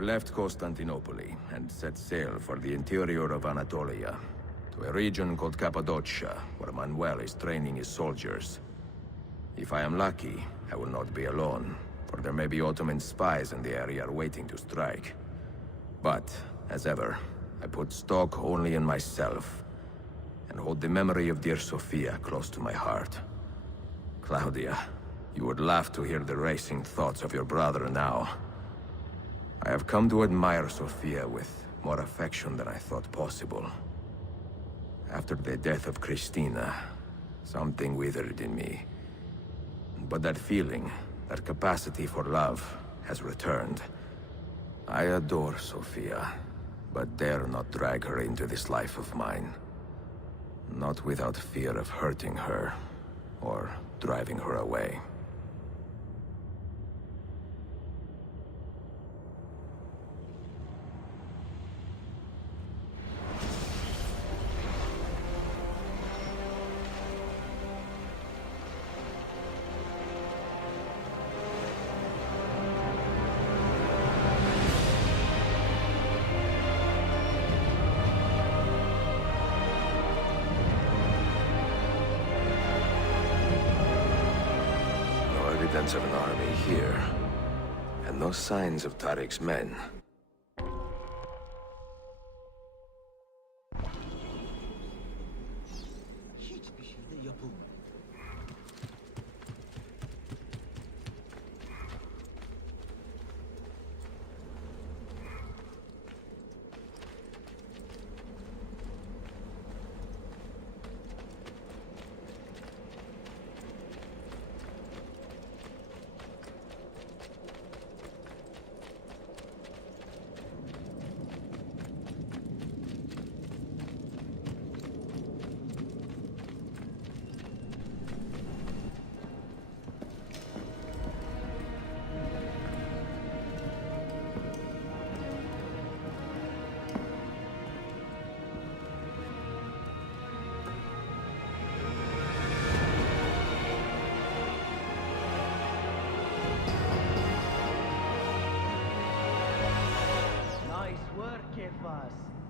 have left Constantinople and set sail for the interior of Anatolia, to a region called Cappadocia, where Manuel is training his soldiers. If I am lucky, I will not be alone, for there may be Ottoman spies in the area waiting to strike. But, as ever, I put stock only in myself, and hold the memory of dear Sophia close to my heart. Claudia, you would laugh to hear the racing thoughts of your brother now. I have come to admire Sophia with more affection than I thought possible. After the death of Christina, something withered in me. But that feeling, that capacity for love, has returned. I adore Sophia, but dare not drag her into this life of mine. Not without fear of hurting her, or driving her away. Evidence of an army here, and no signs of Tariq's men. Hiçbir şey de yapılmıyor.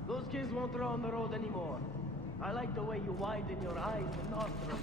Those kids won't throw on the road anymore. I like the way you widen your eyes and nostrils.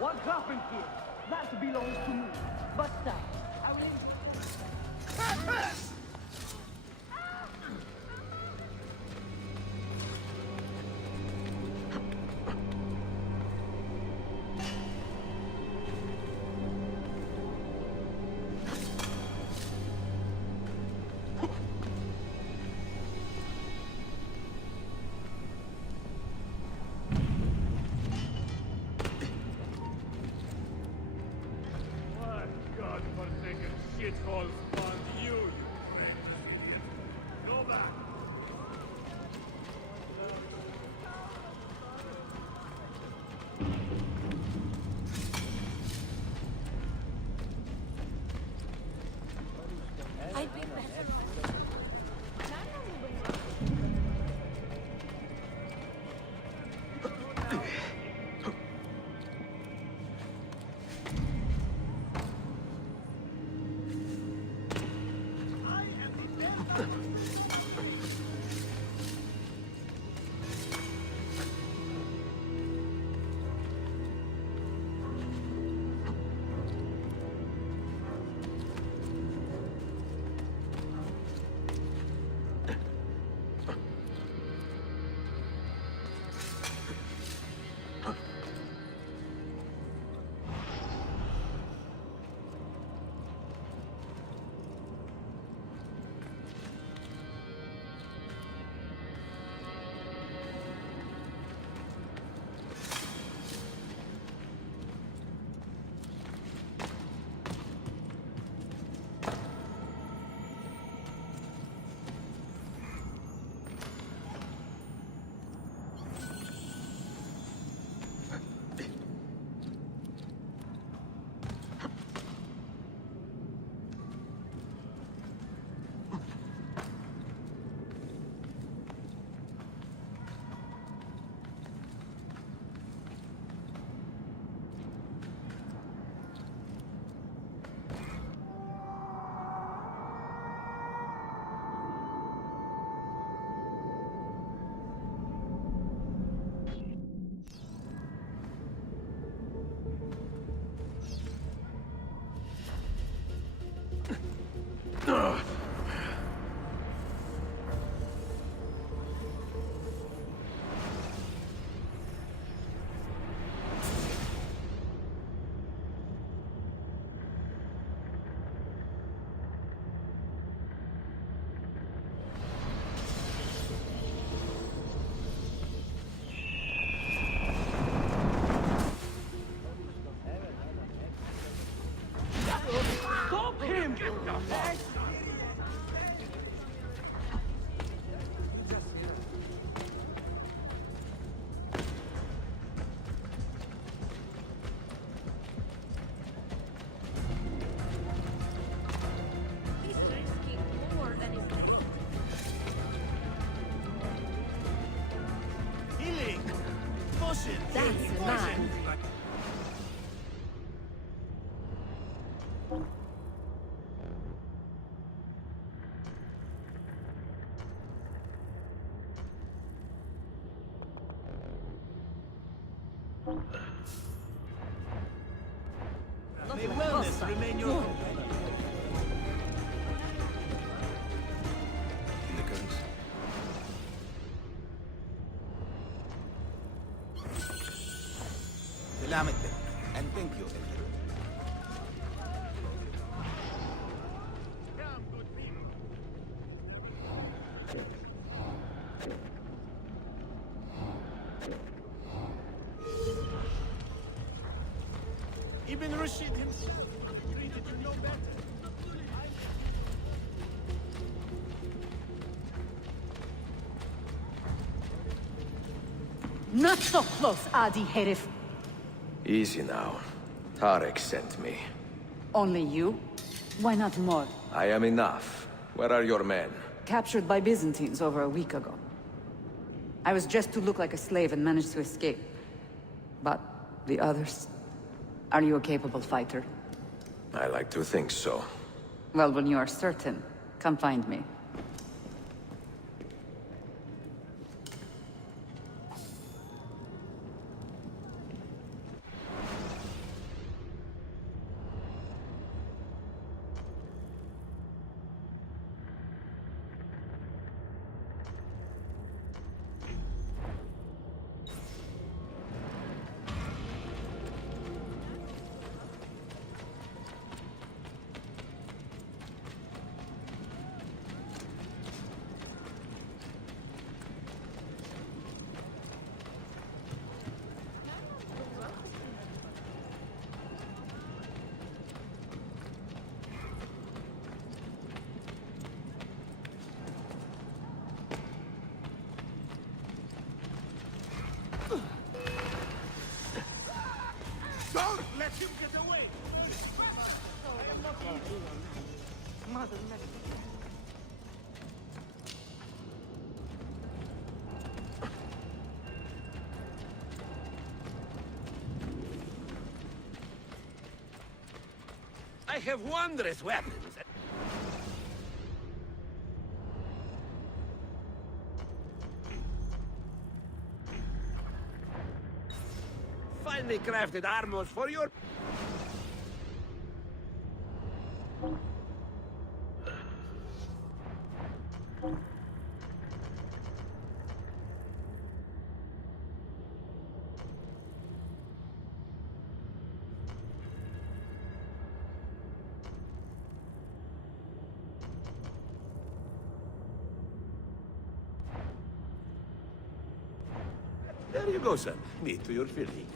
What's happened here? That belongs to me. But I will... calls upon you, you friend. Go back. I'd be better. Stop him! He's risking more than his life. Healing! Push it! That's a man. May wellness remain your companion. Nicholas? Salamat din. And thank you, Emperor. Come, good people. Ibn Rashid himself treated you no better. Not so close, Adi Herif. Easy now. Tarek sent me. Only you? Why not more? I am enough. Where are your men? Captured by Byzantines over a week ago. I was just to look like a slave and managed to escape. But the others? Are you a capable fighter? I like to think so. Well, when you are certain, come find me. Let him get away! I have wondrous weapons. Finely crafted armors for your... There you go, son. Meat to your filling.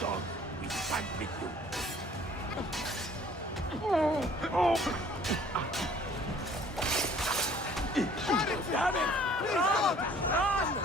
Dog, we stand with you. Damn it! Run! Run!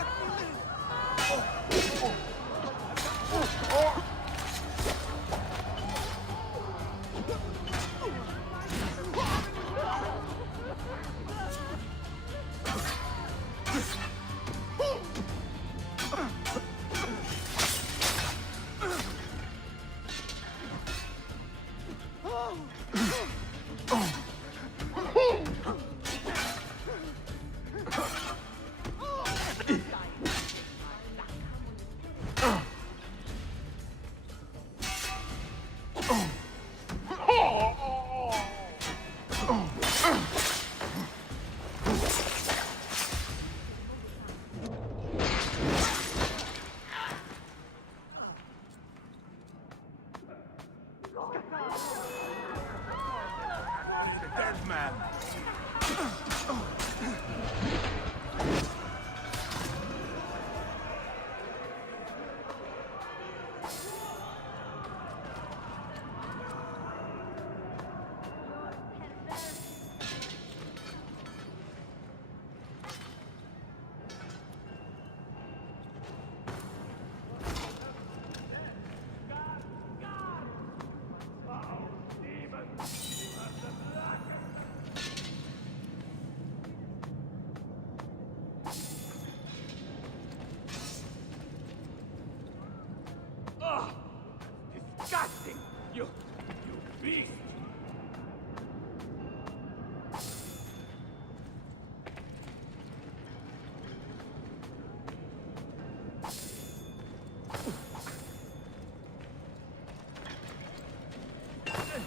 Dead man. Disgusting! You beast!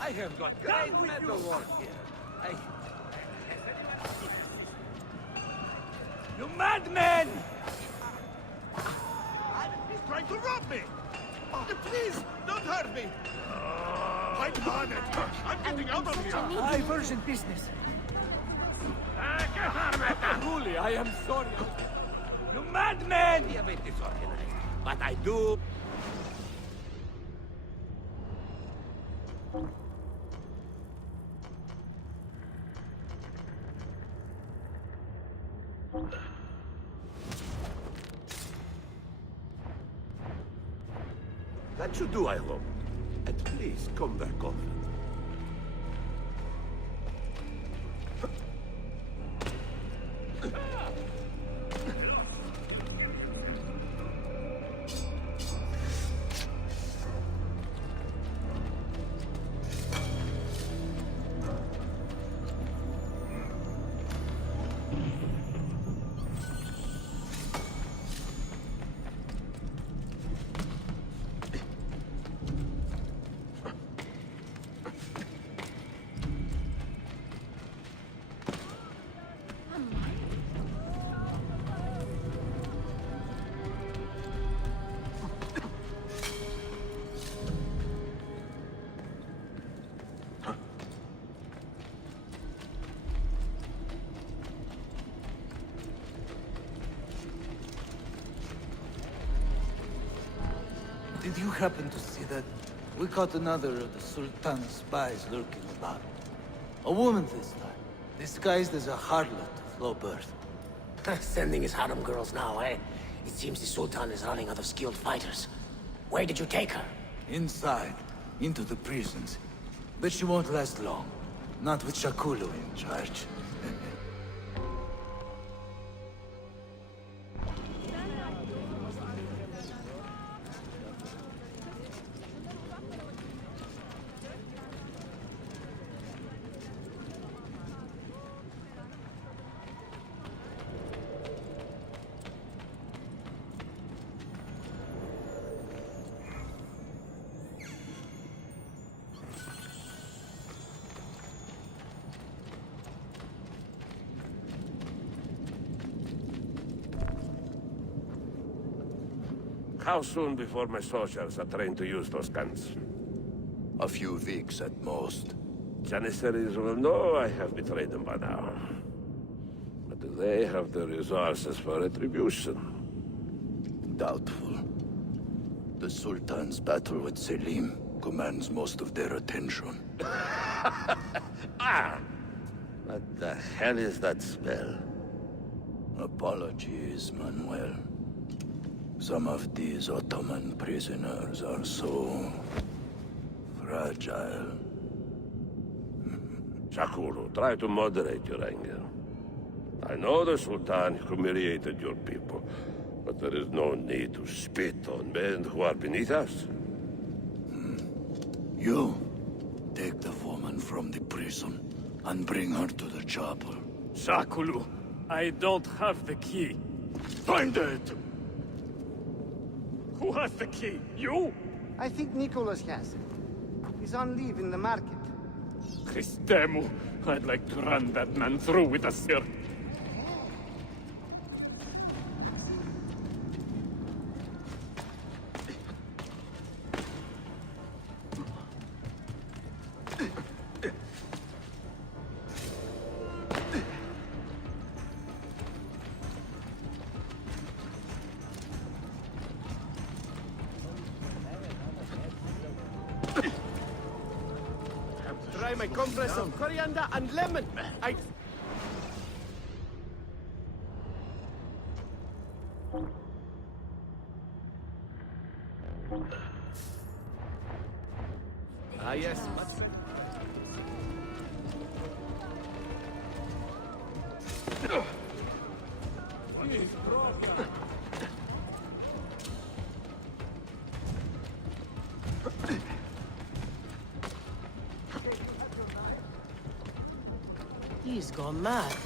I have got great metal work here. You madman! He's trying to rob me! Please, don't hurt me! I'm on it! I'm getting out of here! High version business. Truly, I am sorry. You madman! Be a bit disorganized, but I do... That should do, I hope. And please come back often. Did you happen to see that? We caught another of the Sultan's spies lurking about. A woman this time, disguised as a harlot of low birth. Sending his harem girls now, eh? It seems the Sultan is running out of skilled fighters. Where did you take her? Inside, into the prisons. But she won't last long. Not with Shakulu in charge. How soon before my soldiers are trained to use those guns? A few weeks at most. Janissaries will know I have betrayed them by now. But do they have the resources for retribution? Doubtful. The Sultan's battle with Selim commands most of their attention. Ah! What the hell is that smell? Apologies, Manuel. Some of these Ottoman prisoners are so... fragile. Shakulu, try to moderate your anger. I know the Sultan humiliated your people, but there is no need to spit on men who are beneath us. You, take the woman from the prison and bring her to the chapel. Shakulu, I don't have the key. Find it! Who has the key? You? I think Nicholas has it. He's on leave in the market. Christemu, I'd like to run that man through with a spear. Try my compress of coriander and lemon. Yes, much better. He's gone mad.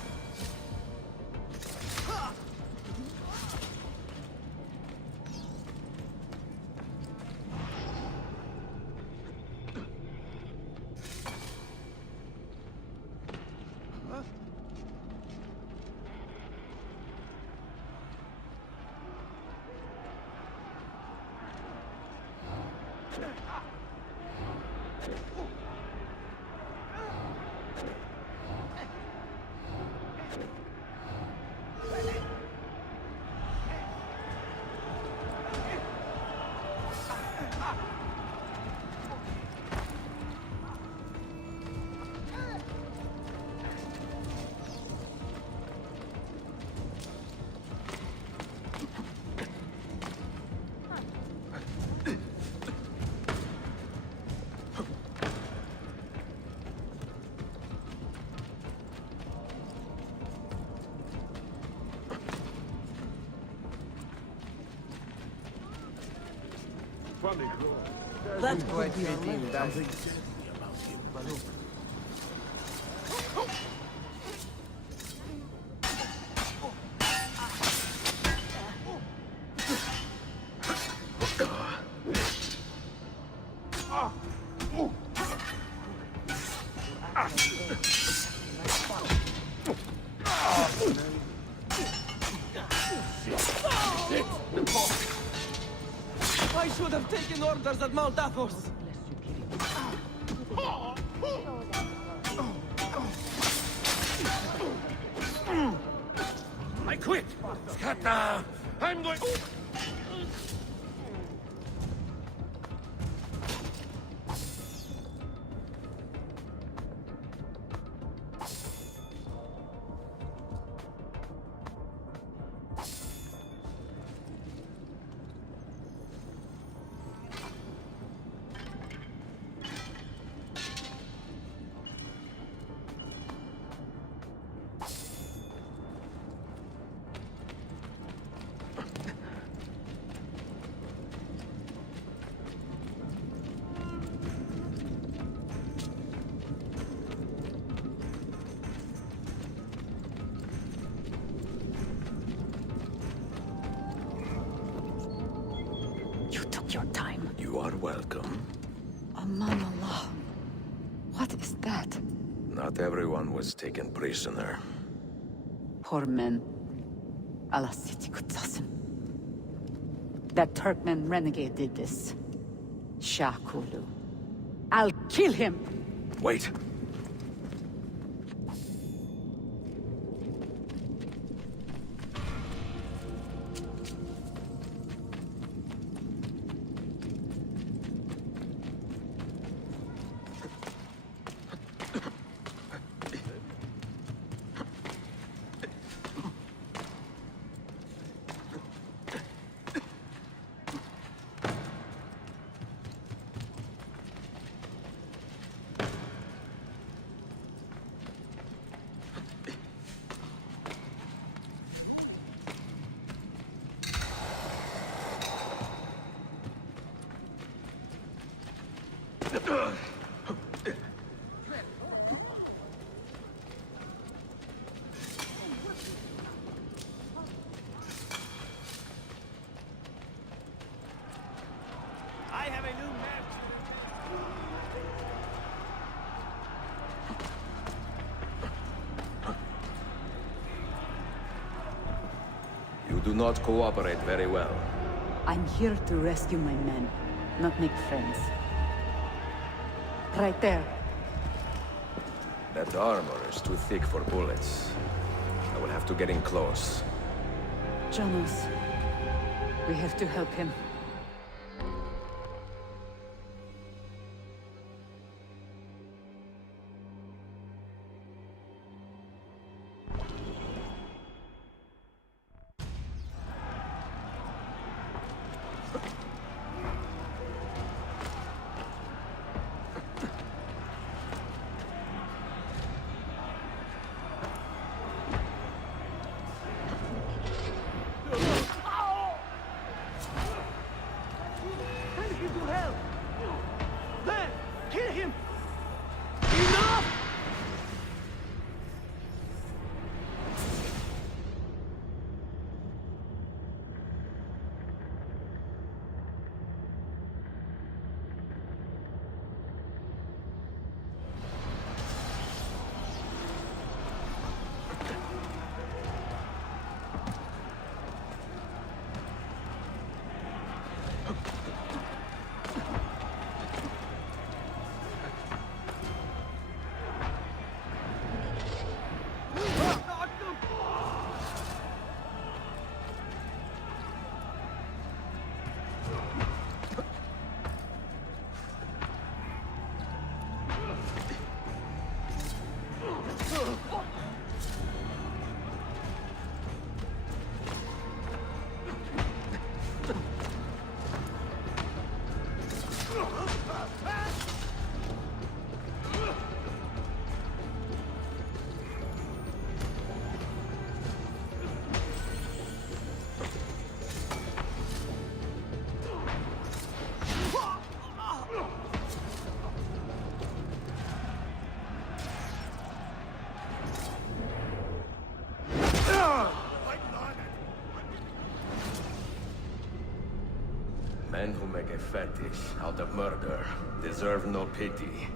That could be a way. I should have taken orders at Mount Athos. I quit! Scatter! I'm going... You took your time. You are welcome. Aman Allah. What is that? Not everyone was taken prisoner. Poor men. Allah siti kutsasın. That Turkmen renegade did this. Shah Kulu. I'll kill him! Wait! I have a new master. You do not cooperate very well. I'm here to rescue my men, not make friends. Right there. That armor is too thick for bullets. I will have to get in close. Jonas, we have to help him. Send him to hell! There! Kill him! Enough! Men who make a fetish out of murder deserve no pity.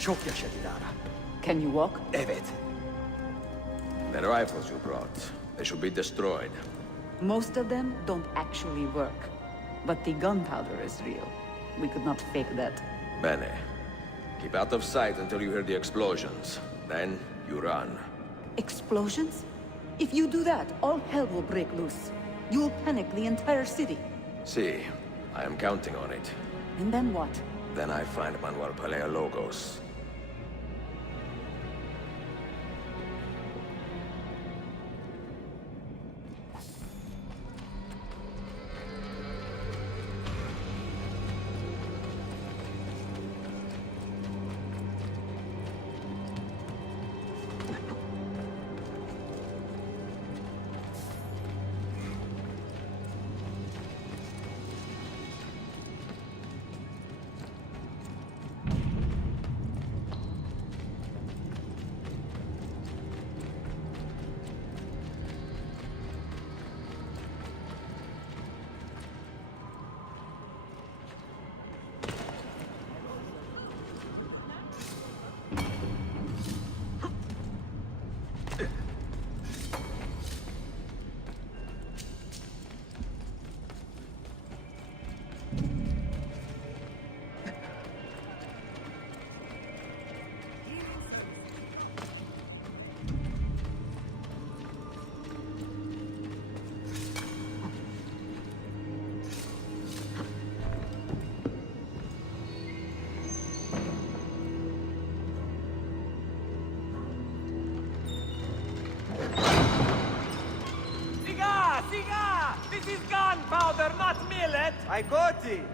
Çok yaşa Dilara. Can you walk? Evet. The rifles you brought, they should be destroyed. Most of them don't actually work. But the gunpowder is real. We could not fake that. Bene. Keep out of sight until you hear the explosions. Then, you run. Explosions? If you do that, all hell will break loose. You will panic the entire city. See, I am counting on it. And then what? Then I find Manuel Paleologos. Siga! This is gunpowder, not millet! I got it.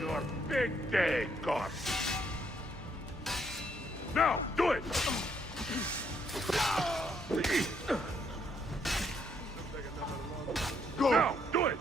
Your big day, Corp. Now, do it! Go! Now, do it!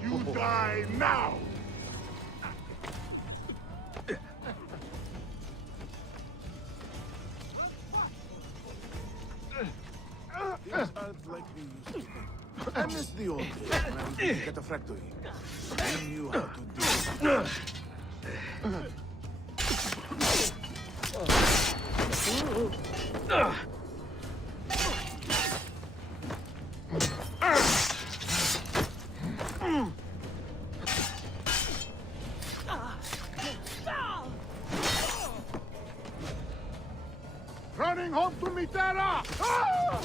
You die now! Things aren't like they used to be. I miss the old days when I was working at the factory. I knew how to do it. Running home to Mitera! Ah!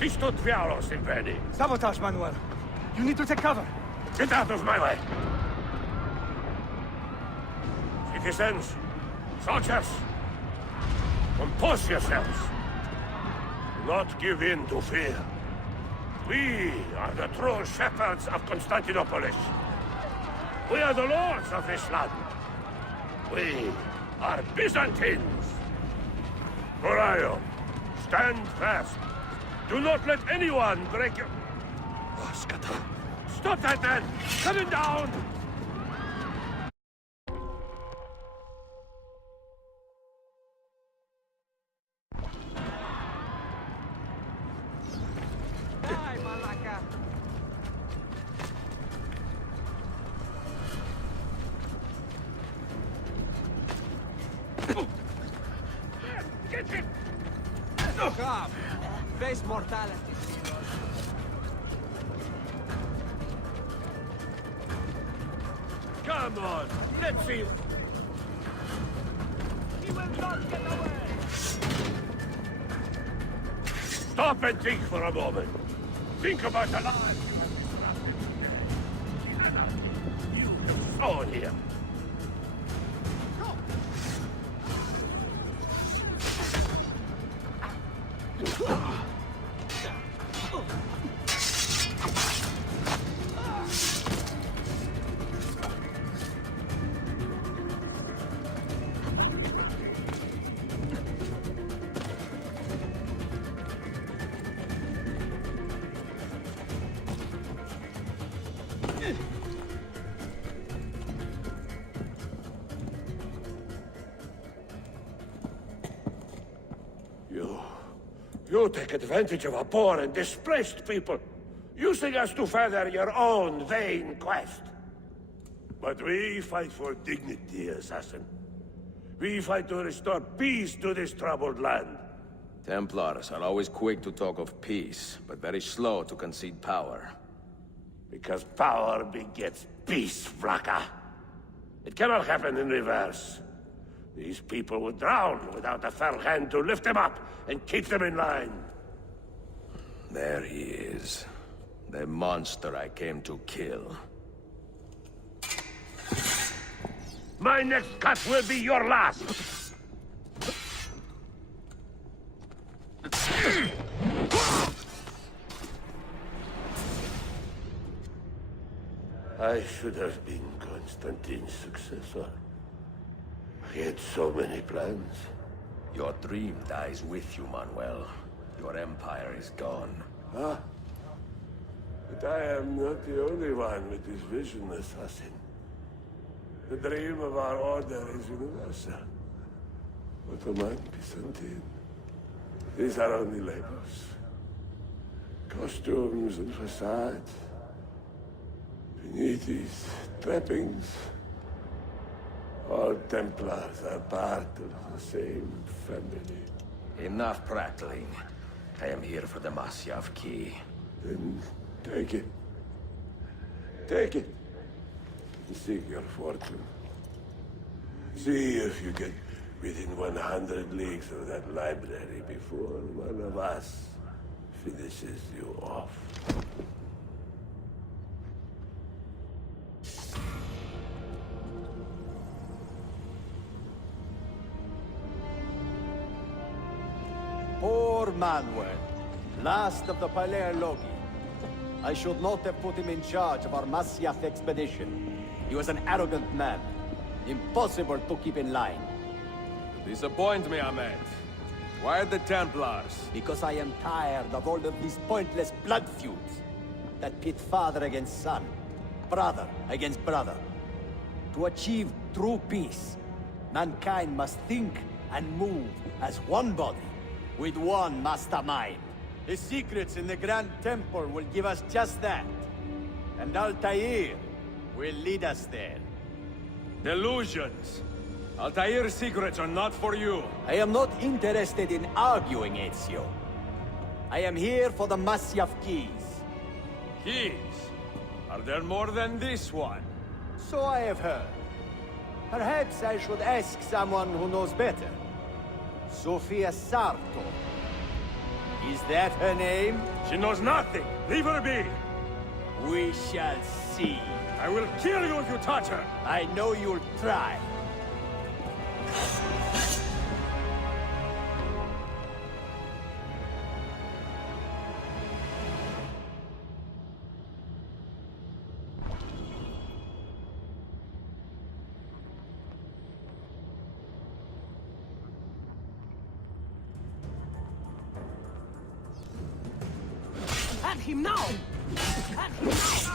Visto diavolo, Silveni! Sabotage, Manuel. You need to take cover. Get out of my way! Citizens, soldiers, compose yourselves. Do not give in to fear. We are the true shepherds of Constantinopolis. We are the lords of this land. We are Byzantines. Morayo, stand fast. Do not let anyone break your... Oh, Skata. Stop that man! Coming down! Die, Malaka! Get him! Come! Face mortality. Come on, let's see. He will not get away! Stop and think for a moment. Think about the lives you have disrupted today. The anarchy you have sown here. You take advantage of our poor and displaced people, using us to further your own vain quest. But we fight for dignity, assassin. We fight to restore peace to this troubled land. Templars are always quick to talk of peace, but very slow to concede power. Because power begets peace, Vlaka. It cannot happen in reverse. These people would drown without a fair hand to lift them up and keep them in line. There he is. The monster I came to kill. My next cut will be your last! I should have been Constantine's successor. He had so many plans. Your dream dies with you, Manuel. Your empire is gone. Ah. But I am not the only one with this vision, assassin. The dream of our order is universal. Ottoman, Byzantine. These are only labels. Costumes and facades. Beneath these trappings. All Templars are part of the same family. Enough prattling. I am here for the Masyav key. Then take it. Take it. And seek your fortune. See if you get within 100 leagues of that library before one of us finishes you off. Poor Manuel, last of the Palerlogi. I should not have put him in charge of our Masyaf expedition. He was an arrogant man. Impossible to keep in line. You disappoint me, Ahmed. Why the Templars? Because I am tired of all of these pointless blood feuds that pit father against son, brother against brother. To achieve true peace, mankind must think and move as one body, with one mastermind. The secrets in the Grand Temple will give us just that. And Altair will lead us there. Delusions. Altair's secrets are not for you. I am not interested in arguing, Ezio. I am here for the Masyaf keys. Keys? Are there more than this one? So I have heard. Perhaps I should ask someone who knows better. Sofia Sarto. Is that her name? She knows nothing. Leave her be. We shall see. I will kill you if you touch her. I know you'll try. At him now! At him now!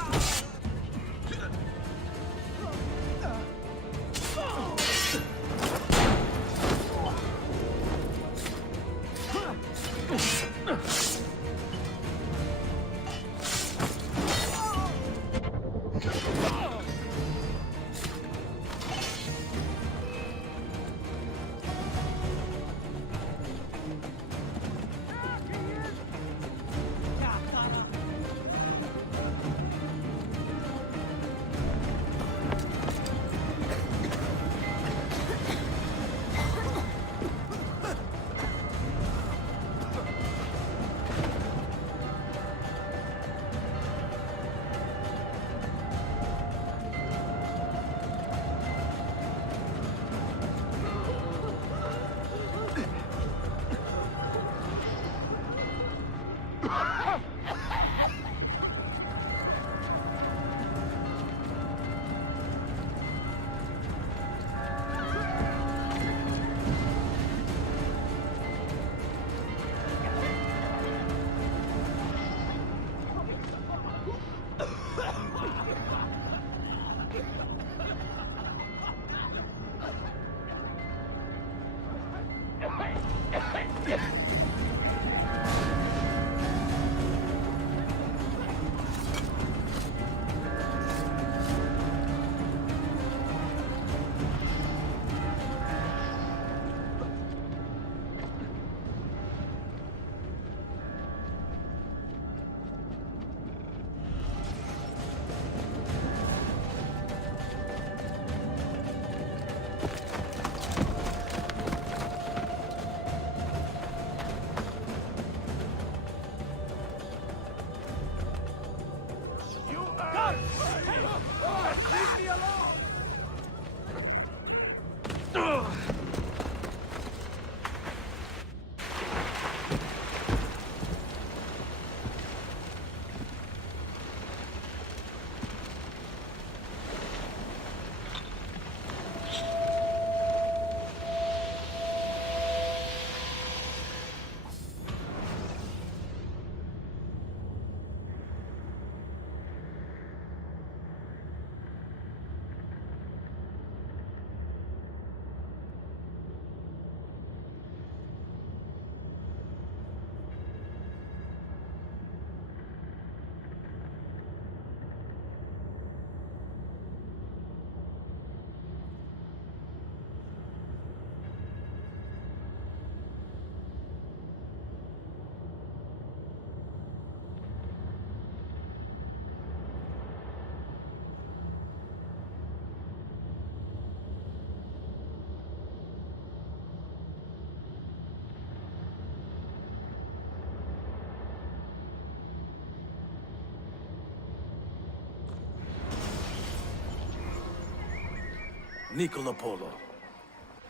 Niccolo Polo.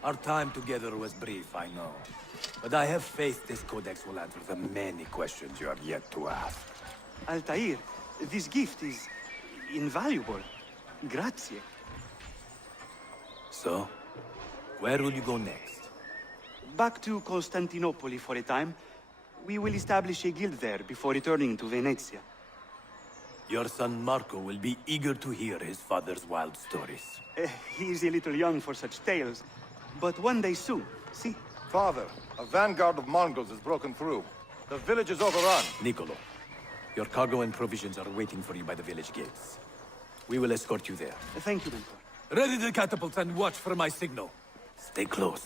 Our time together was brief, I know. But I have faith this codex will answer the many questions you have yet to ask. Altair, this gift is invaluable. Grazie. So, where will you go next? Back to Constantinople for a time. We will establish a guild there before returning to Venezia. Your son Marco will be eager to hear his father's wild stories. He is a little young for such tales, but one day soon, see? Father, a vanguard of Mongols has broken through. The village is overrun. Niccolo, your cargo and provisions are waiting for you by the village gates. We will escort you there. Thank you, Mentor. Ready the catapults and watch for my signal. Stay close.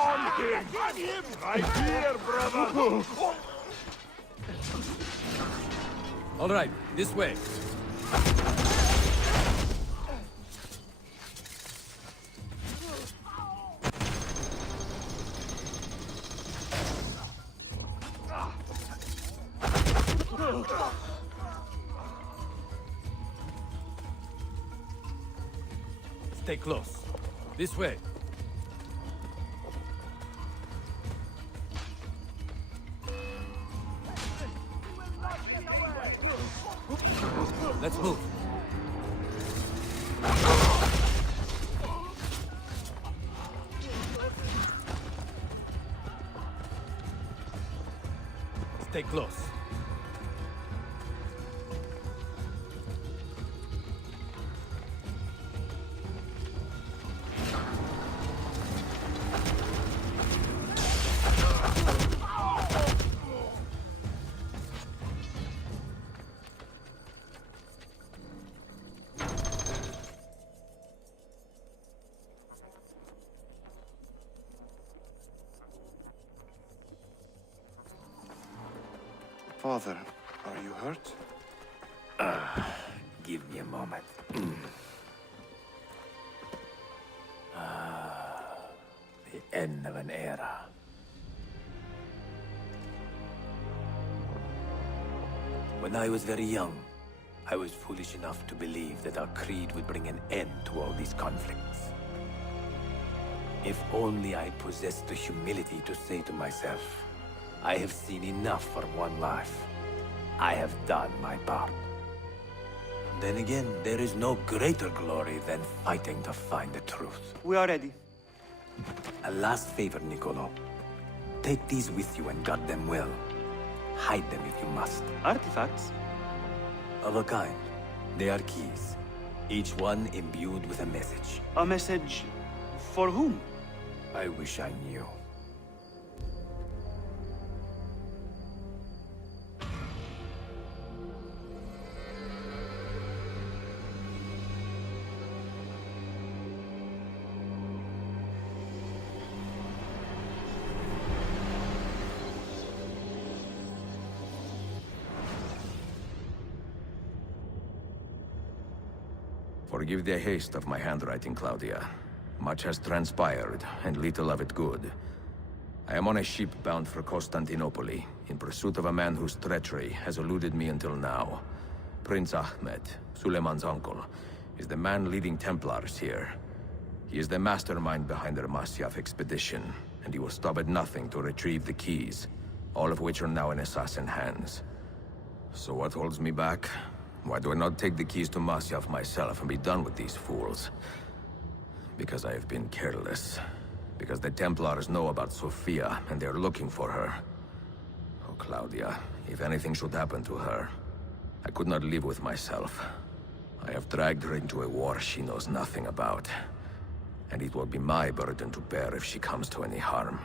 On him! Right here, brother! All right, this way. Stay close. This way. Let's move. Stay close. Father, are you hurt? Give me a moment. The end of an era. When I was very young, I was foolish enough to believe that our creed would bring an end to all these conflicts. If only I possessed the humility to say to myself, I have seen enough for one life. I have done my part. Then again, there is no greater glory than fighting to find the truth. We are ready. A last favor, Niccolo. Take these with you and guard them well. Hide them if you must. Artifacts? Of a kind. They are keys. Each one imbued with a message. A message for whom? I wish I knew. Forgive the haste of my handwriting, Claudia. Much has transpired, and little of it good. I am on a ship bound for Constantinople, in pursuit of a man whose treachery has eluded me until now. Prince Ahmed, Suleiman's uncle, is the man leading Templars here. He is the mastermind behind the Masyaf expedition, and he will stop at nothing to retrieve the keys, all of which are now in assassin hands. So what holds me back? Why do I not take the keys to Masyaf myself and be done with these fools? Because I have been careless. Because the Templars know about Sophia, and they're looking for her. Oh, Claudia, if anything should happen to her, I could not live with myself. I have dragged her into a war she knows nothing about. And it will be my burden to bear if she comes to any harm.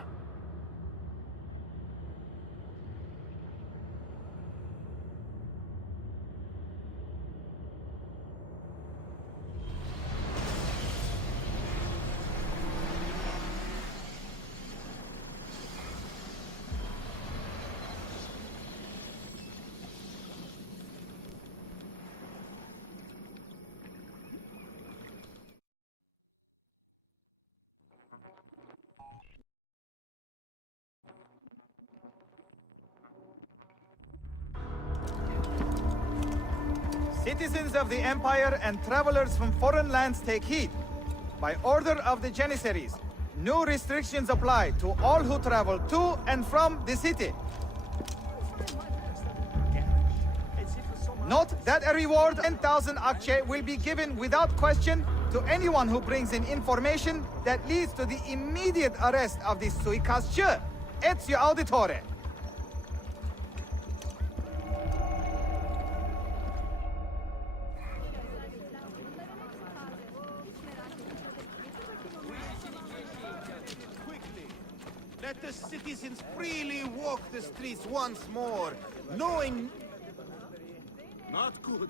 Citizens of the Empire and travelers from foreign lands take heed. By order of the Janissaries, new restrictions apply to all who travel to and from the city. Note that a reward of 10,000 akçe will be given without question to anyone who brings in information that leads to the immediate arrest of the suikastçı. Ezio Auditore. Let the citizens freely walk the streets once more, knowing... Not good.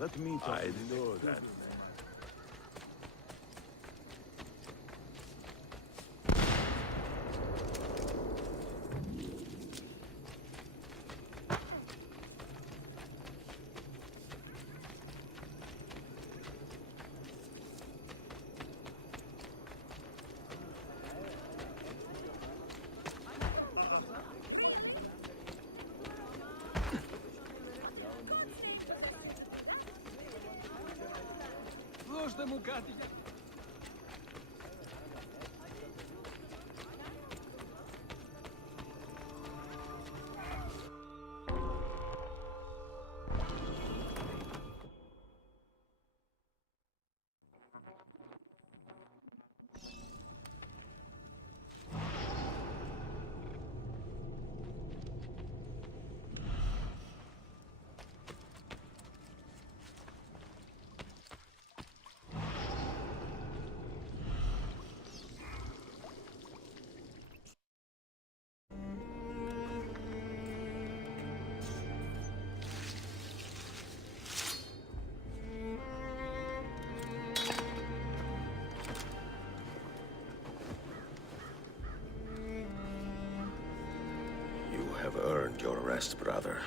Let me talk. I know that. Δώστε μου κάτι. You have earned your rest, brother.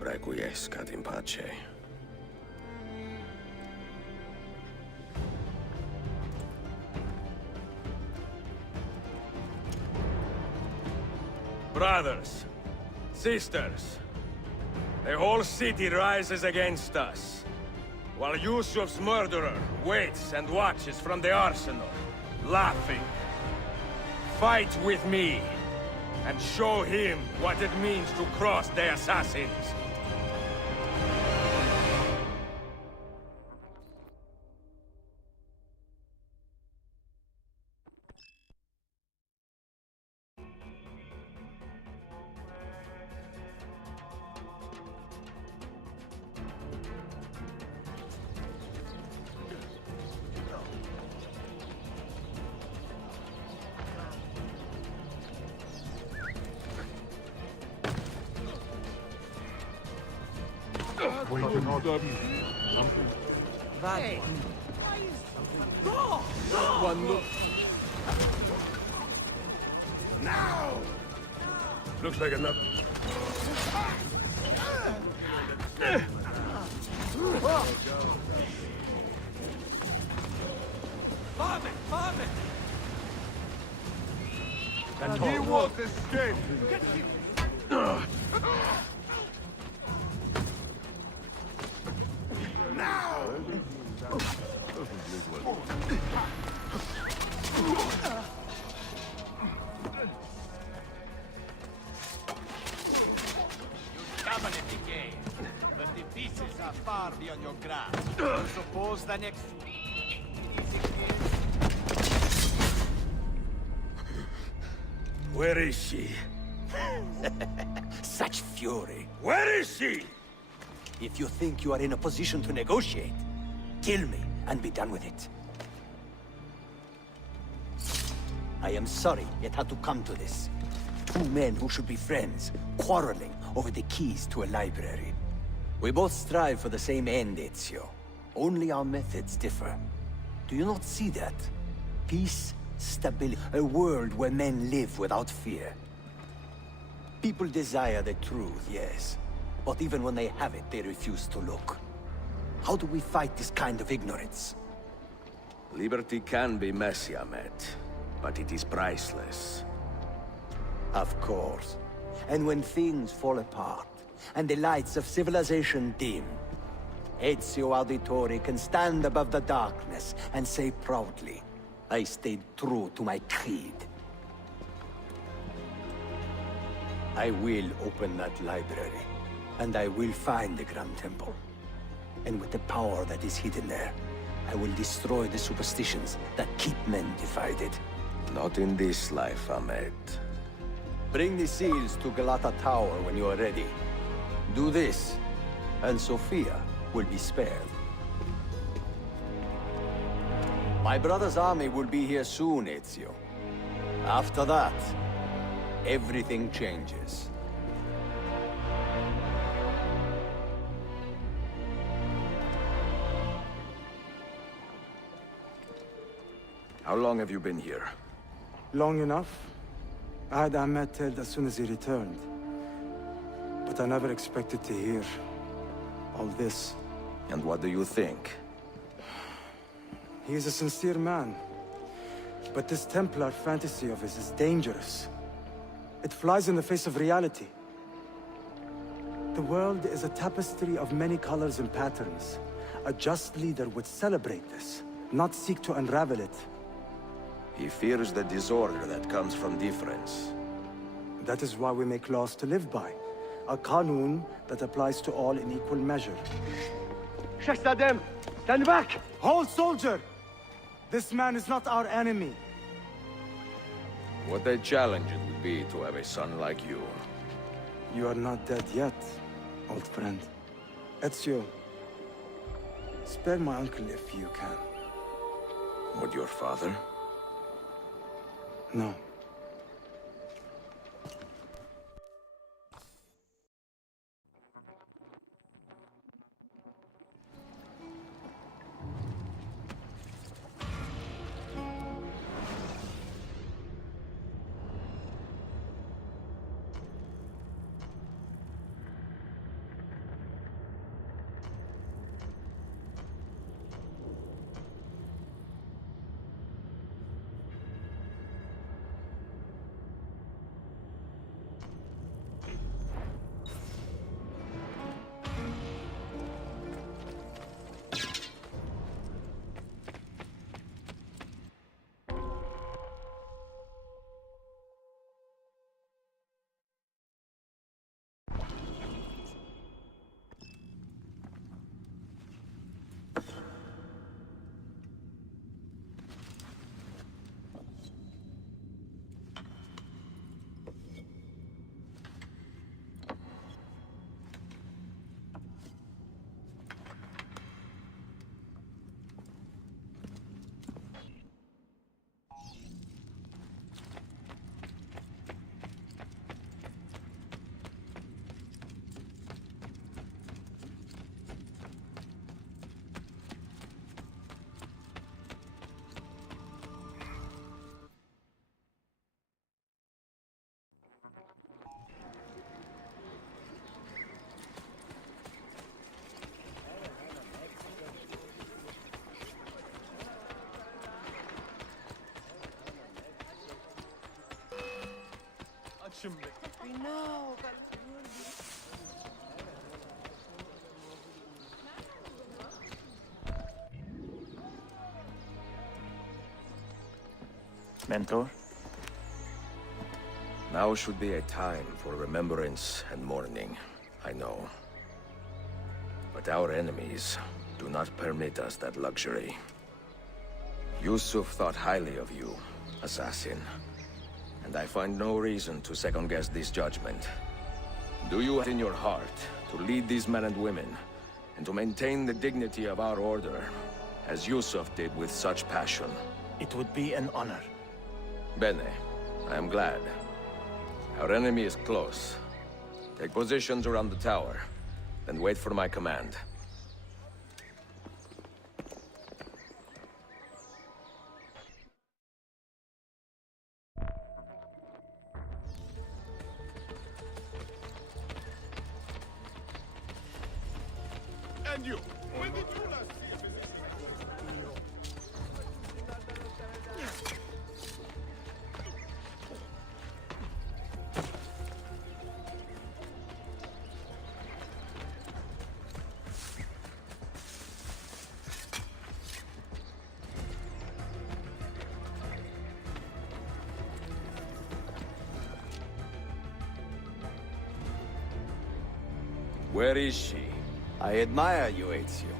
Requiescat in pace. Brothers, sisters, the whole city rises against us, while Yusuf's murderer waits and watches from the arsenal, laughing. Fight with me, and show him what it means to cross the assassins. Something. That Hey. one. Go! Quando... Now! Looks like enough. Farme! He won't escape. Now! Dominate the game, but the pieces are far beyond your grasp. Suppose the next... Where is she? Such fury. Where is she? If you think you are in a position to negotiate, kill me and be done with it. I am sorry it had to come to this. Two men who should be friends, quarreling over the keys to a library. We both strive for the same end, Ezio. Only our methods differ. Do you not see that? Peace, stability, a world where men live without fear. People desire the truth, yes. But even when they have it, they refuse to look. How do we fight this kind of ignorance? Liberty can be messy, Ahmed, but it is priceless. Of course. And when things fall apart, and the lights of civilization dim, Ezio Auditore can stand above the darkness and say proudly, I stayed true to my creed. I will open that library, and I will find the Grand Temple. And with the power that is hidden there, I will destroy the superstitions that keep men divided. Not in this life, Ahmed. Bring the seals to Galata Tower when you are ready. Do this, and Sofia will be spared. My brother's army will be here soon, Ezio. After that, everything changes. How long have you been here? Long enough. I had Ahmed killed as soon as he returned. But I never expected to hear all this. And what do you think? He is a sincere man. But this Templar fantasy of his is dangerous. It flies in the face of reality. The world is a tapestry of many colors and patterns. A just leader would celebrate this, not seek to unravel it. He fears the disorder that comes from difference. That is why we make laws to live by. A Qanun that applies to all in equal measure. Shahzadem, stand back! Hold, soldier! This man is not our enemy. What a challenge it would be to have a son like you. You are not dead yet, old friend. Ezio, spare my uncle if you can. Would your father? No. Mentor? Now should be a time for remembrance and mourning, I know. But our enemies do not permit us that luxury. Yusuf thought highly of you, assassin. And I find no reason to second-guess this judgment. Do you have in your heart to lead these men and women, and to maintain the dignity of our order, as Yusuf did with such passion? It would be an honor. Bene. I am glad. Our enemy is close. Take positions around the tower, then wait for my command. And you, when did you last see a visitor? Where is she? I admire you, Ezio.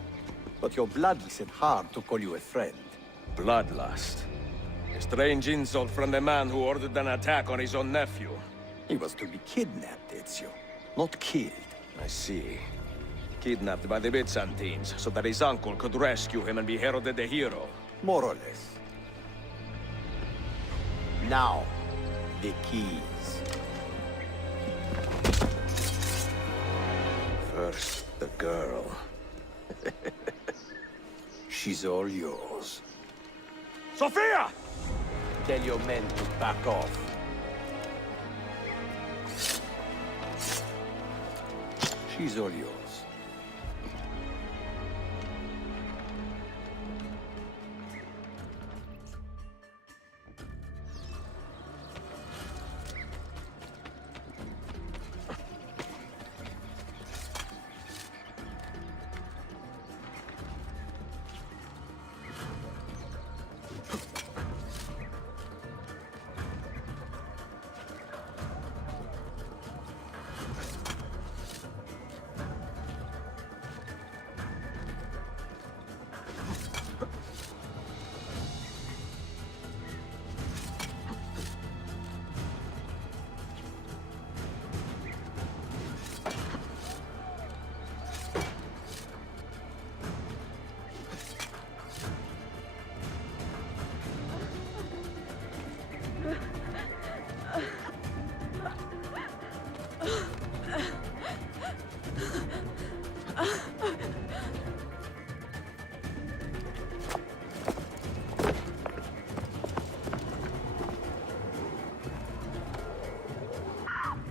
But your blood makes it hard to call you a friend. Bloodlust. A strange insult from the man who ordered an attack on his own nephew. He was to be kidnapped, Ezio, not killed. I see. Kidnapped by the Byzantines, so that his uncle could rescue him and be heralded a hero. More or less. Now, the keys. First, the girl. She's all yours. Sophia! Tell your men to back off. She's all yours.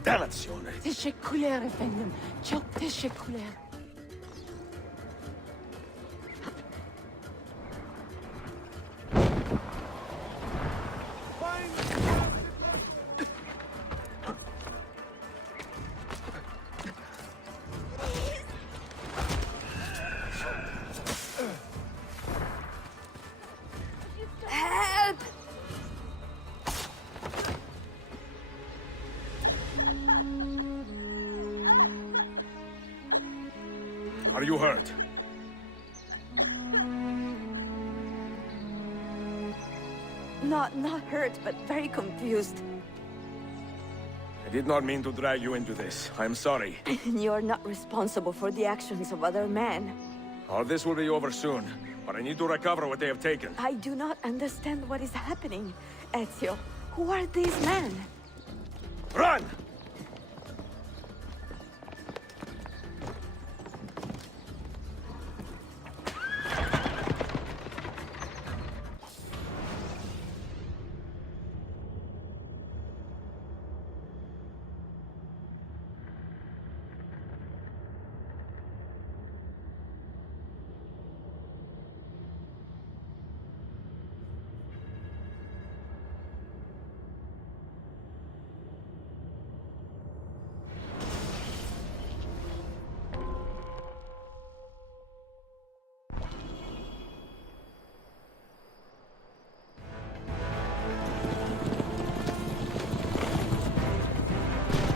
Dannazione! Teşekkürler efendim. Çok teşekkürler. Help! Are you hurt? Not hurt, but very confused. I did not mean to drag you into this. I am sorry. You're not responsible for the actions of other men. All this will be over soon, but I need to recover what they have taken. I do not understand what is happening. Ezio, who are these men? Run!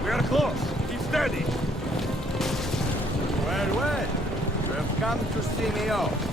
We are close. Keep steady. Well, well. You have come to see me off.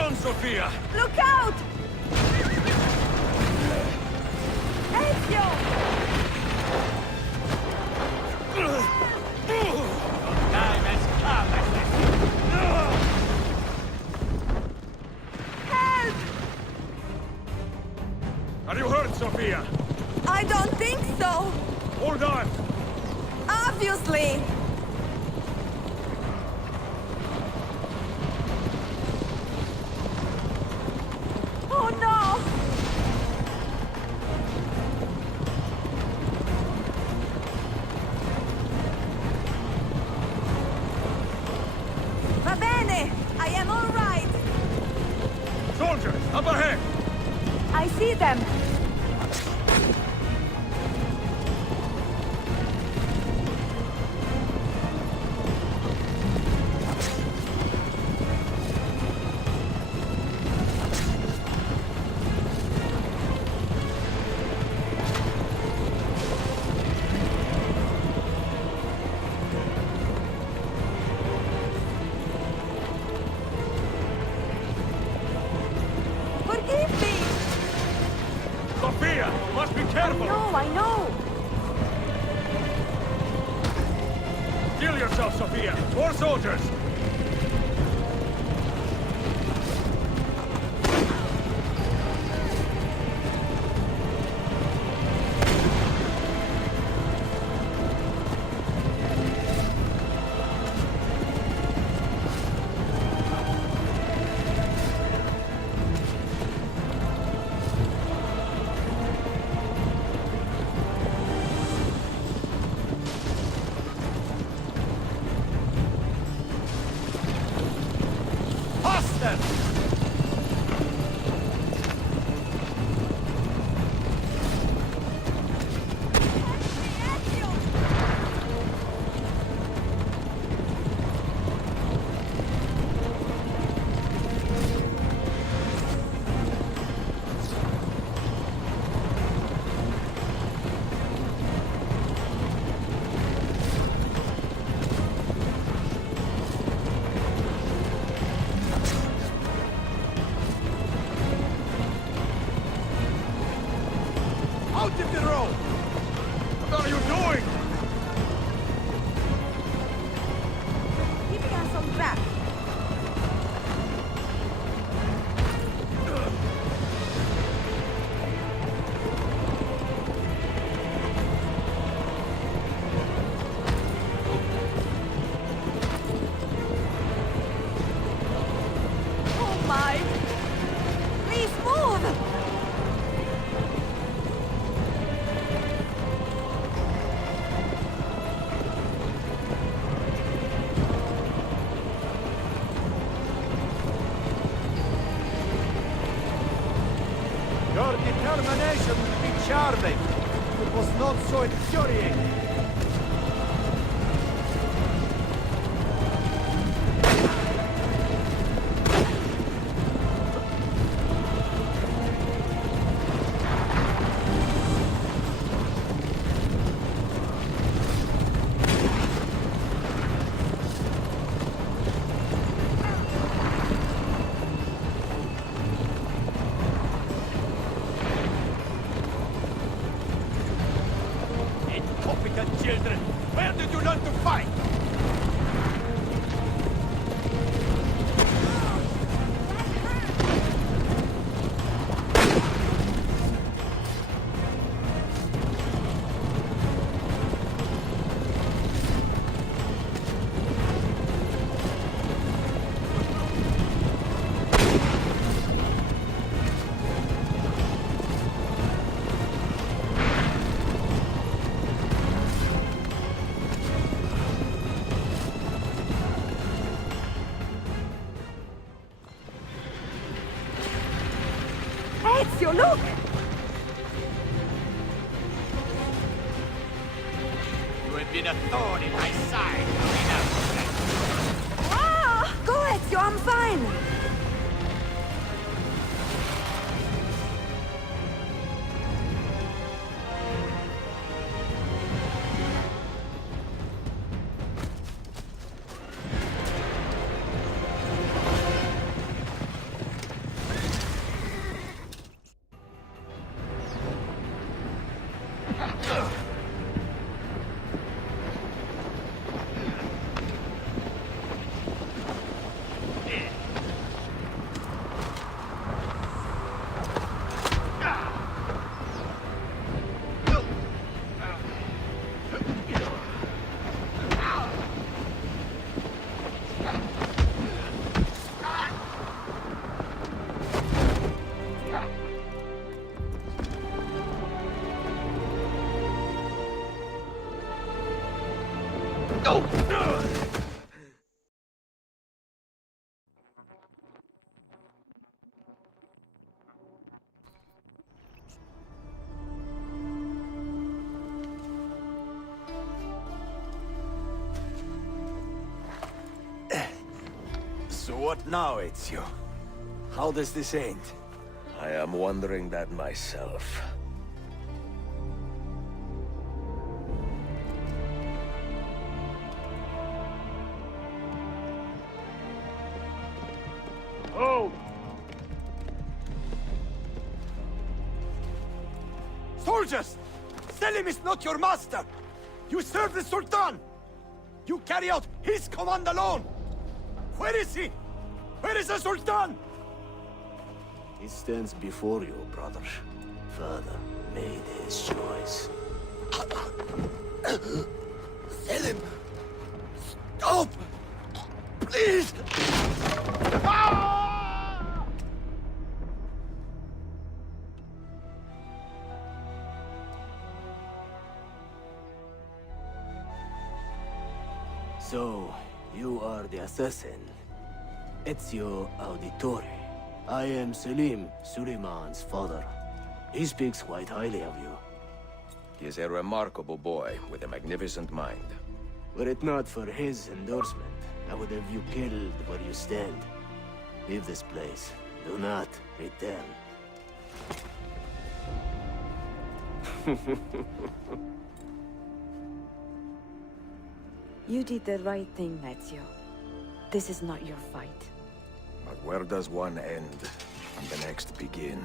on, Sophia! Look out! Ezio! Time has come, Help! Are you hurt, Sophia? I don't think so! Hold on! Obviously! Oh no! Va bene! I am all right! Soldiers, up ahead! I see them! Forgive me! Sophia, you must be careful! I know! Kill yourself, Sophia! More soldiers! Out of the road! What are you doing? Keeping us on track. Oh my! Please move! Your determination will be charming. It was not so infuriating. Incompetent children! Where did you learn to fight? Ezio, look! You have been a thorn in my side, Ah! Go, Ezio, I'm fine! So what now, Ezio? How does this end? I am wondering that myself. Oh! Soldiers! Selim is not your master! You serve the Sultan! You carry out his command alone! Where is he? Where is the Sultan? He stands before you, brother. Father made his choice. Selim! Stop! Please! So, you are the assassin. Ezio Auditore. I am Selim, Suleiman's father. He speaks quite highly of you. He is a remarkable boy with a magnificent mind. Were it not for his endorsement, I would have you killed where you stand. Leave this place. Do not return. You did the right thing, Ezio. This is not your fight. But where does one end and the next begin?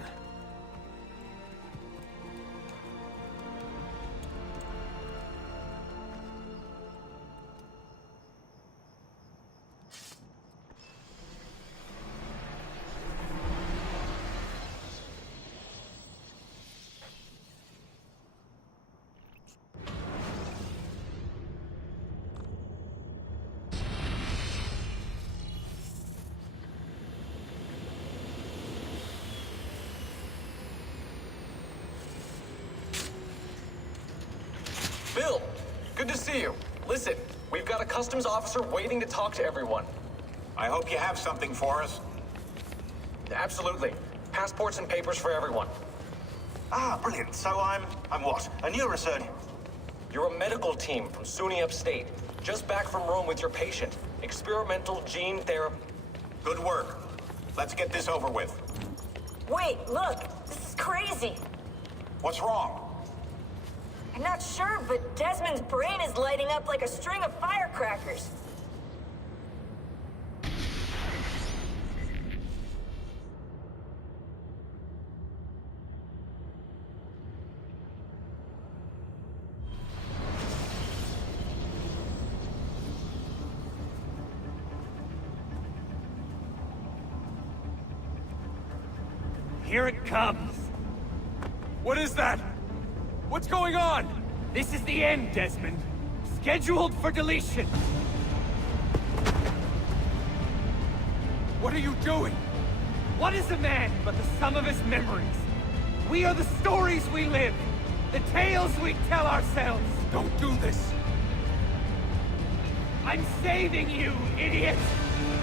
Bill, good to see you. Listen, we've got a customs officer waiting to talk to everyone. I hope you have something for us. Absolutely. Passports and papers for everyone. Ah, brilliant. So I'm what? A neurosurgeon? You're a medical team from SUNY Upstate. Just back from Rome with your patient. Experimental gene therapy. Good work. Let's get this over with. Wait, look! This is crazy! What's wrong? I'm not sure, but Desmond's brain is lighting up like a string of firecrackers. Here it comes! What is that? What's going on? This is the end, Desmond. Scheduled for deletion. What are you doing? What is a man but the sum of his memories? We are the stories we live, the tales we tell ourselves. Don't do this. I'm saving you, idiot!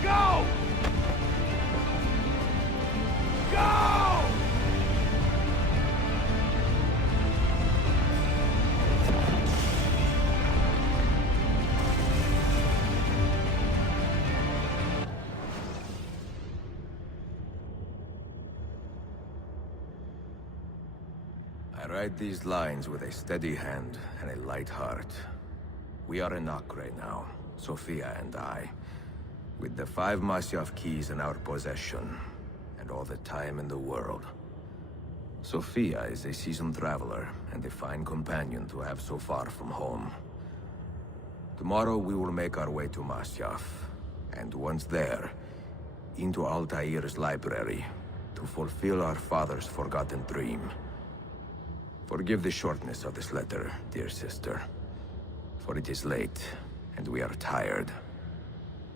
Go! Go! I write these lines with a steady hand and a light heart. We are in Acre now, Sofia and I, with the 5 Masyaf keys in our possession, and all the time in the world. Sofia is a seasoned traveler, and a fine companion to have so far from home. Tomorrow we will make our way to Masyaf, and once there, into Altair's library, to fulfill our father's forgotten dream. Forgive the shortness of this letter, dear sister. For it is late, and we are tired.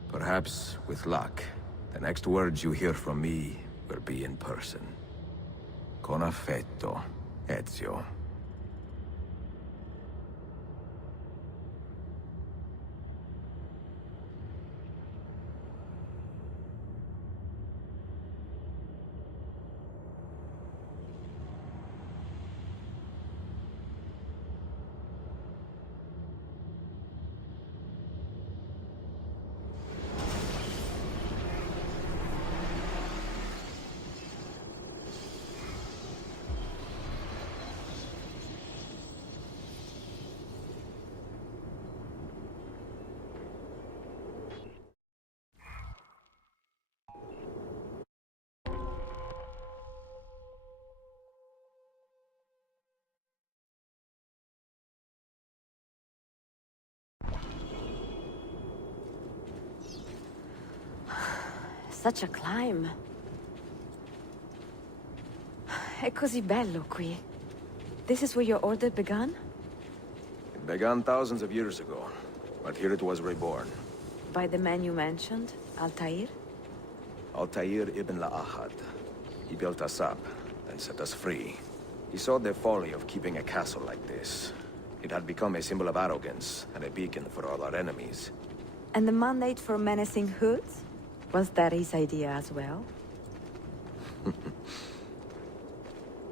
Perhaps, with luck, the next words you hear from me will be in person. Con affetto, Ezio. Such a climb. È così bello qui. This is where your order began? It began thousands of years ago, but here it was reborn. By the man you mentioned, Altair? Altair ibn La'ahad. He built us up and set us free. He saw the folly of keeping a castle like this. It had become a symbol of arrogance and a beacon for all our enemies. And the mandate for menacing hoods? Was that his idea as well?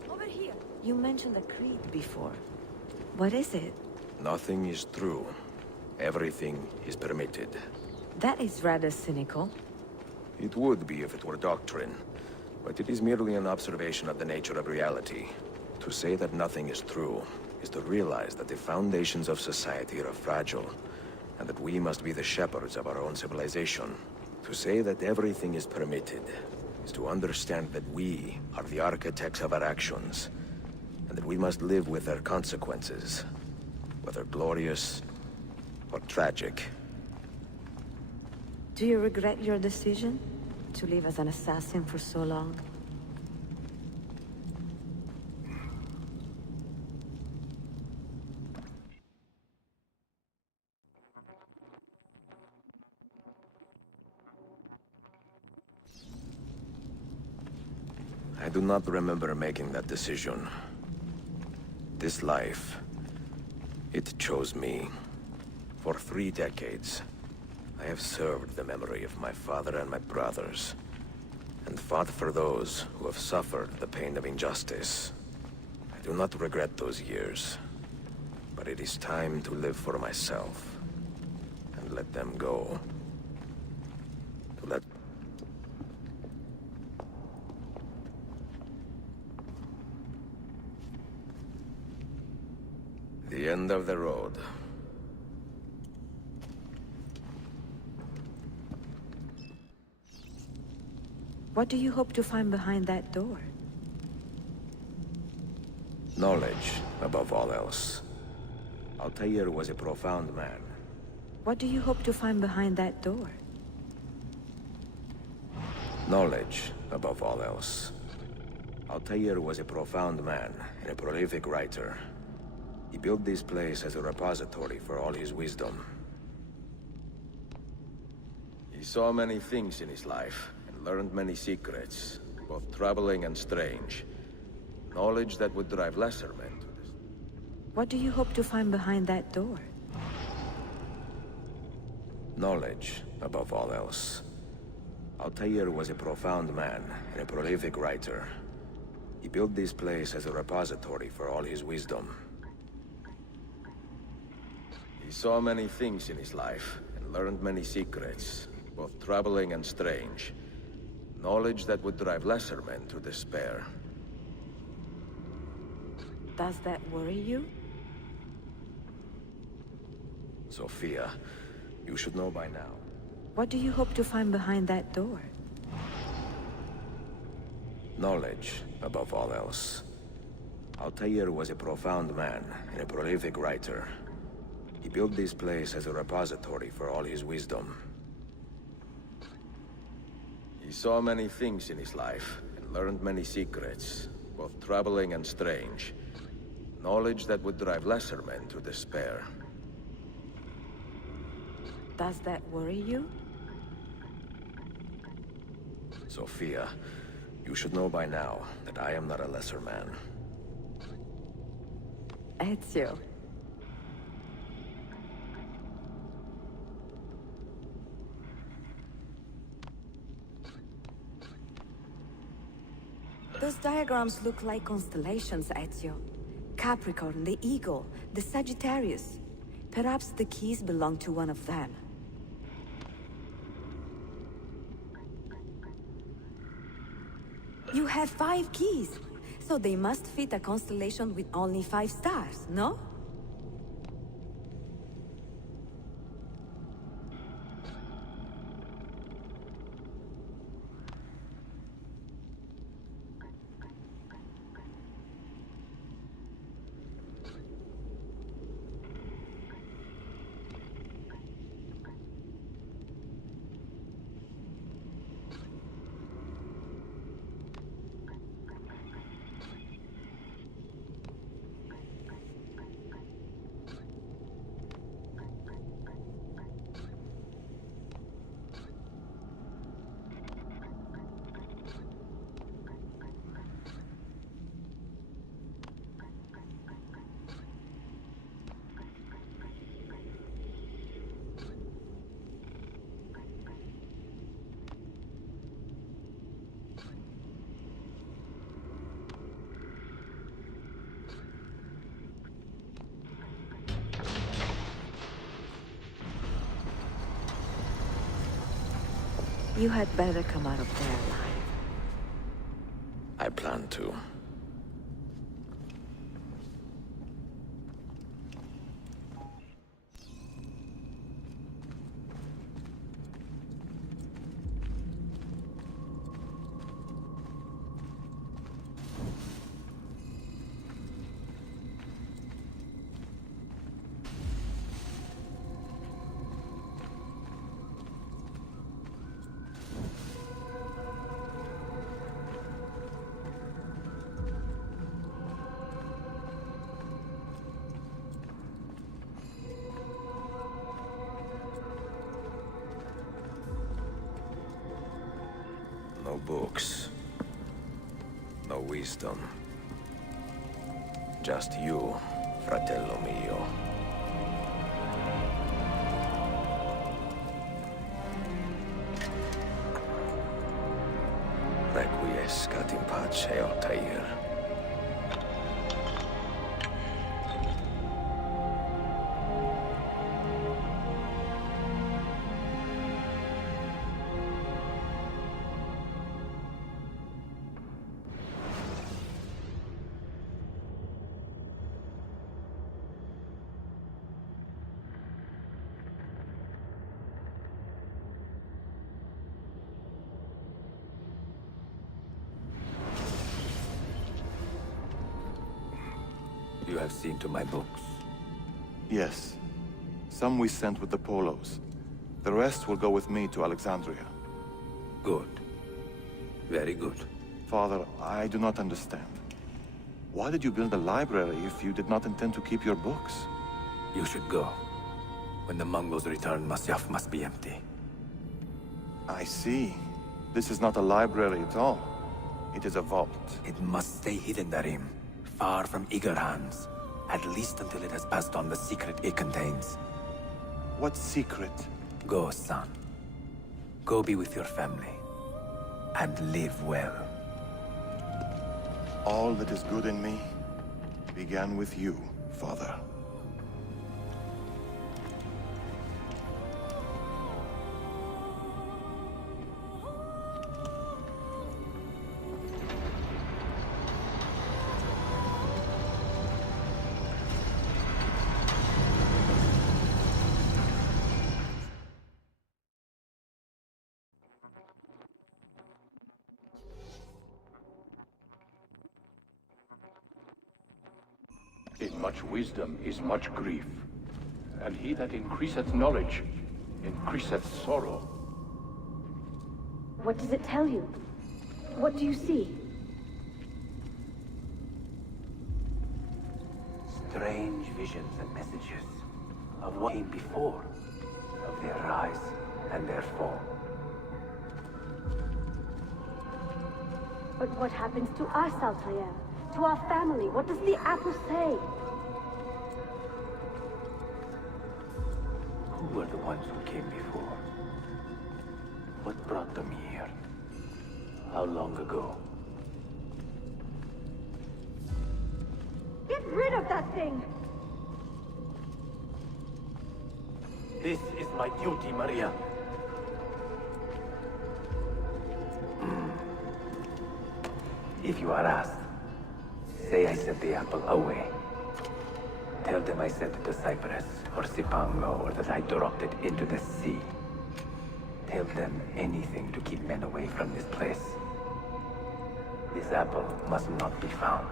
Over here. You mentioned a creed before. What is it? Nothing is true. Everything is permitted. That is rather cynical. It would be if it were doctrine, but it is merely an observation of the nature of reality. To say that nothing is true is to realize that the foundations of society are fragile, and that we must be the shepherds of our own civilization. To say that everything is permitted is to understand that we are the architects of our actions, and that we must live with their consequences, whether glorious or tragic. Do you regret your decision to live as an assassin for so long? I do not remember making that decision. This life, it chose me. For 3 decades, I have served the memory of my father and my brothers, and fought for those who have suffered the pain of injustice. I do not regret those years, but it is time to live for myself, and let them go. To let... The end of the road. What do you hope to find behind that door? Knowledge, above all else. Altair was a profound man. What do you hope to find behind that door? Knowledge, above all else. Altair was a profound man and a prolific writer. He built this place as a repository for all his wisdom. He saw many things in his life, and learned many secrets, both troubling and strange. Knowledge that would drive lesser men to this. What do you hope to find behind that door? Knowledge, above all else. Altair was a profound man and a prolific writer. He built this place as a repository for all his wisdom. He saw many things in his life, and learned many secrets, both troubling and strange. Knowledge that would drive lesser men to despair. Does that worry you? Sophia, you should know by now. What do you hope to find behind that door? Knowledge, above all else. Altair was a profound man and a prolific writer. He built this place as a repository for all his wisdom. He saw many things in his life, and learned many secrets, both troubling and strange. Knowledge that would drive lesser men to despair. Does that worry you? Sophia, you should know by now that I am not a lesser man. Ezio. Those diagrams look like constellations, Ezio. Capricorn, the Eagle, the Sagittarius. Perhaps the keys belong to one of them. You have 5 keys, so they must fit a constellation with only 5 stars, no? You had better come out of there alive. I plan to. No books. No wisdom. Just you, fratello mio. Requiescat in pace, Altair. You have seen to my books. Yes. Some we sent with the Polos. The rest will go with me to Alexandria. Good. Very good. Father, I do not understand. Why did you build a library if you did not intend to keep your books? You should go. When the Mongols return, Masyaf must be empty. I see. This is not a library at all. It is a vault. It must stay hidden, Darim. Far from eager hands. At least until it has passed on the secret it contains. What secret? Go, son. Go be with your family. And live well. All that is good in me began with you, Father. In much wisdom is much grief, and he that increaseth knowledge increaseth sorrow. What does it tell you? What do you see? Strange visions and messages of what came before, of their rise and their fall. But what happens to us, Altair? To our family? What does the apple say? Who were the ones who came before? What brought them here? How long ago? Get rid of that thing! This is my duty, Maria. If you are asked, say I sent the apple away. Tell them I sent it to Cyprus or Cipango, or that I dropped it into the sea. Tell them anything to keep men away from this place. This apple must not be found.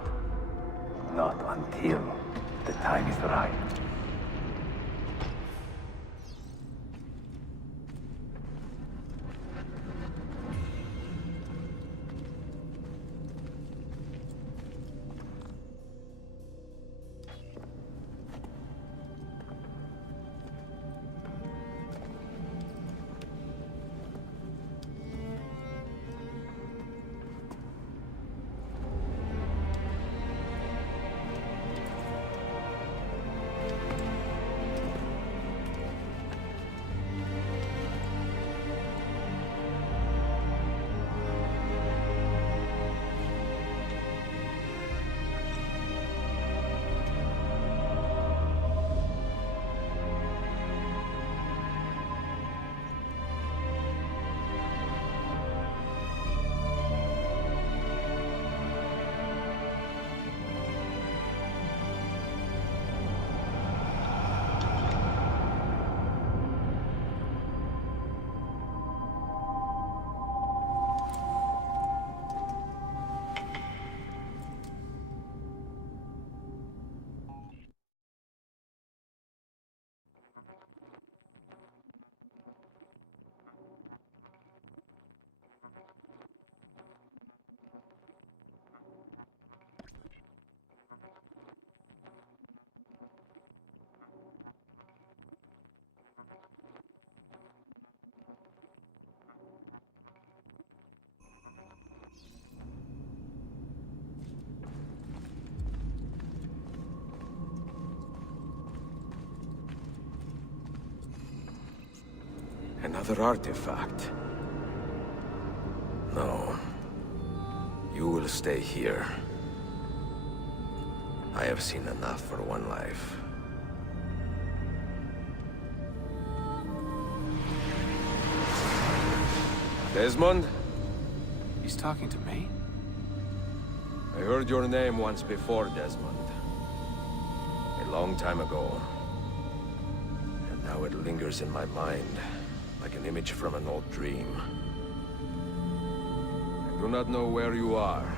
Not until the time is right. Another artifact. No. You will stay here. I have seen enough for one life. Desmond? He's talking to me? I heard your name once before, Desmond. A long time ago. And now it lingers in my mind, like an image from an old dream. I do not know where you are,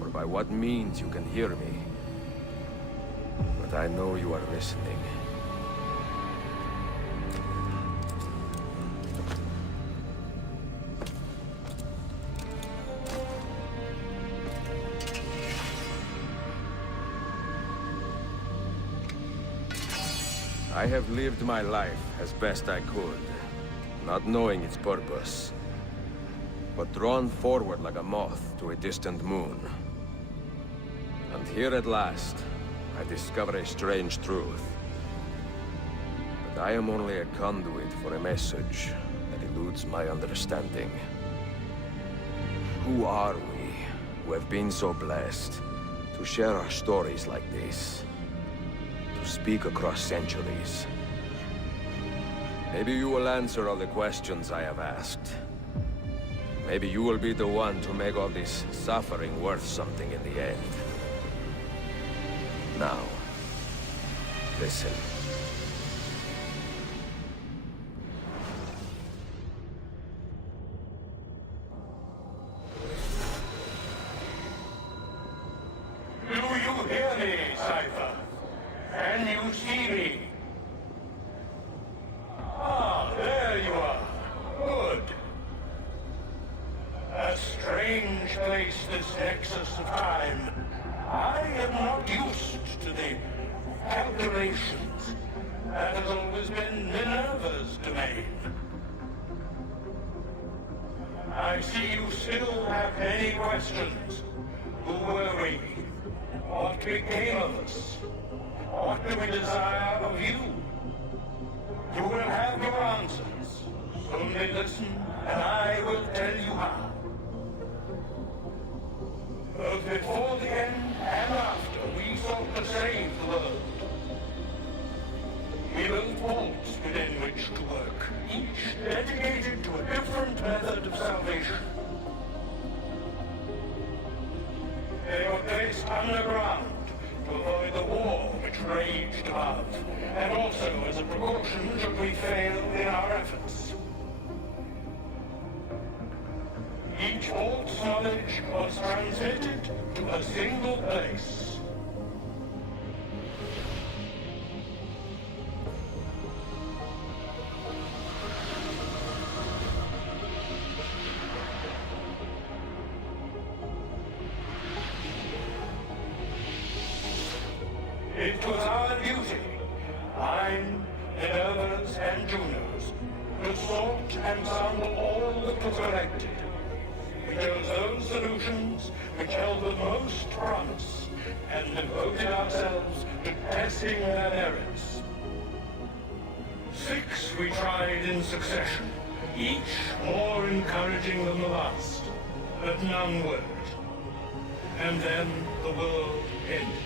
or by what means you can hear me. But I know you are listening. I have lived my life as best I could, not knowing its purpose, but drawn forward like a moth to a distant moon. And here at last, I discover a strange truth. But I am only a conduit for a message that eludes my understanding. Who are we, who have been so blessed, to share our stories like this? To speak across centuries? Maybe you will answer all the questions I have asked. Maybe you will be the one to make all this suffering worth something in the end. Now, listen. Do you hear me, Cypher? Can you see me? Ah, there you are. Good. A strange place, this nexus of time. I am not used to the calculations. That has always been Minerva's domain. I see you still have many questions. Who were we? What became of us? What do we desire of you? You will have your answers. Only listen, and I will tell you how. Both before the end and after, we sought to save the world. We built vaults within which to work, each dedicated to a different method of salvation. They were placed underground to avoid the war which raged above, and also as a precaution should we fail in our efforts. Each vault's knowledge was transmitted to a single place. It was our duty, mine, Minerva's, and Juno's, to sort and sample all that was collected. We chose those solutions which held the most promise, and devoted ourselves to testing their merits. 6 we tried in succession, each more encouraging than the last, but none worked. And then the world ended.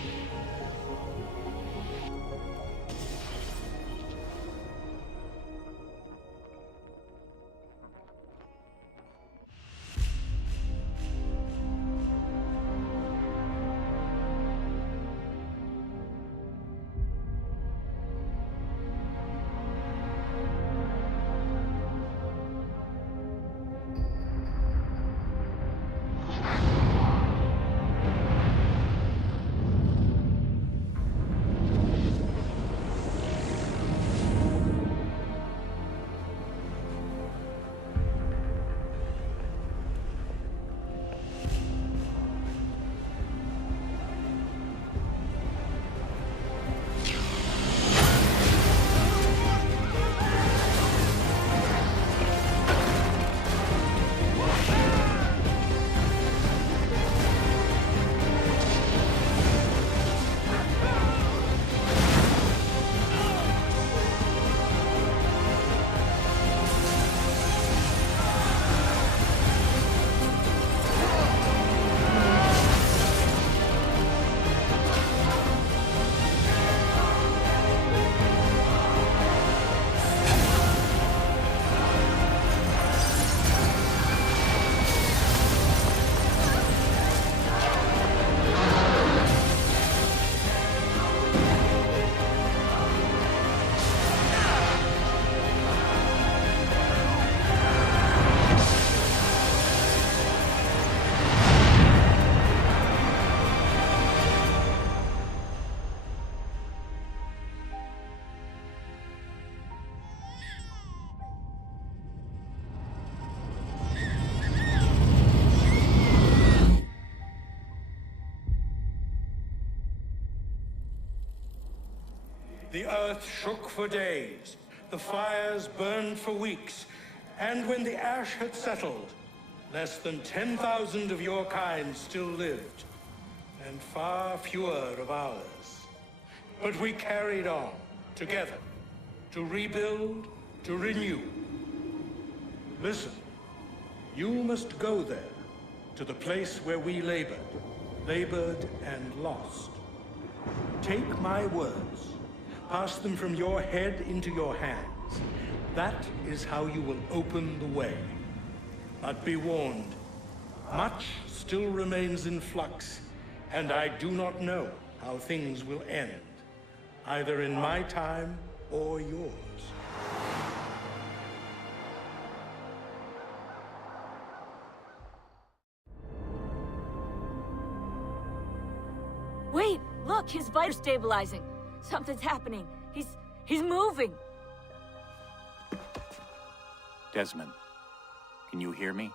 the earth shook for days, the fires burned for weeks, and when the ash had settled, less than 10,000 of your kind still lived, and far fewer of ours. But we carried on, together, to rebuild, to renew. Listen, you must go there, to the place where we labored and lost. Take my words, pass them from your head into your hands. That is how you will open the way. But be warned, much still remains in flux, and I do not know how things will end, either in my time or yours. Wait, look, his vitals are stabilizing. Something's happening. He's moving. Desmond, can you hear me?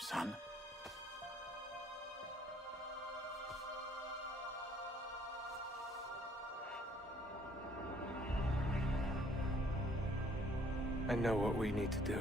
Son? I know what we need to do.